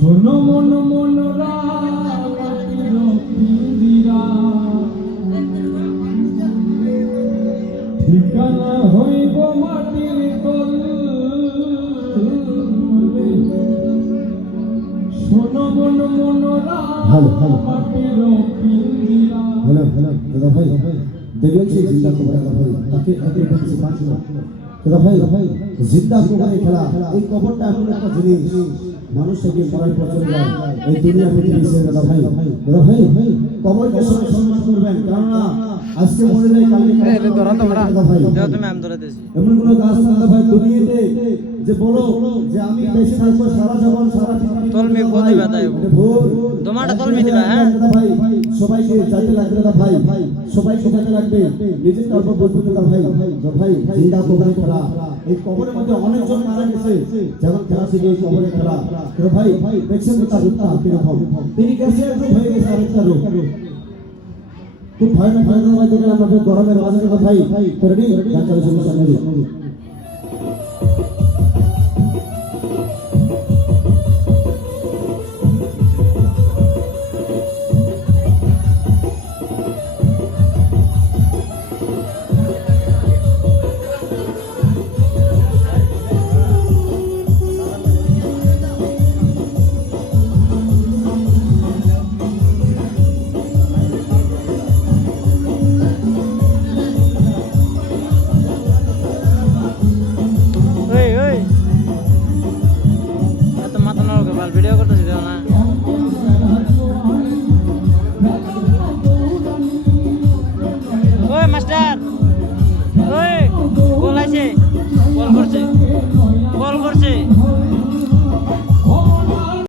শোনো মন মনরা মাটির পিঞ্জিরা ঠিকানা হইব মাটির তল শোনো মন মনরা মাটির পিঞ্জিরা। হ্যালো হ্যালো দাদা ভাই দেখলেন সেই জিন্দা কবর দাদা ভাই তাকে একে বলছে পাঁচল দাদা ভাই জিন্দা কবরে খেলা এই কবরটা এমন একটা জিনিস মানুষকে মরার পর চলে যায় এই দুনিয়া পৃথিবী ছেড়ে দাদা ভাই কবরকে সবাই সম্মান করবেন কেননা আজকে মরে যায় কালকে দাদা ভাই তুমি আমি ধরে দিয়েছি এমন কোনো কাজ না দাদা ভাই দুনিয়াতে যে বলো যে আমি বেঁচে থাকবো সারা জীবন সারা তলমি প্রতিভা দেয় তোমারটা তলমি দিবা হ্যাঁ দাদা ভাই সবাইকে যাইতে লাগবে দাদা ভাই সবাইকে যাইতে লাগবে নিজের গল্প বলবো দাদা ভাই জিন্দা কবরে খেলা এই কবরের মধ্যে অনেকজন মারা গেছে যেমন খেলা থেকে এই কবরে খেলা তো ভাই দেখছেন তো তার রূপটা কিরকম তিনি গেছে রূপ হয়ে গেছে আরেকটা রূপ খুব ভয় না খেলা ভাই দেখে আমাদের গরমের মাঝে ভাই রেডি গান চালু শুরু সামনে ভিডিও করতেছি না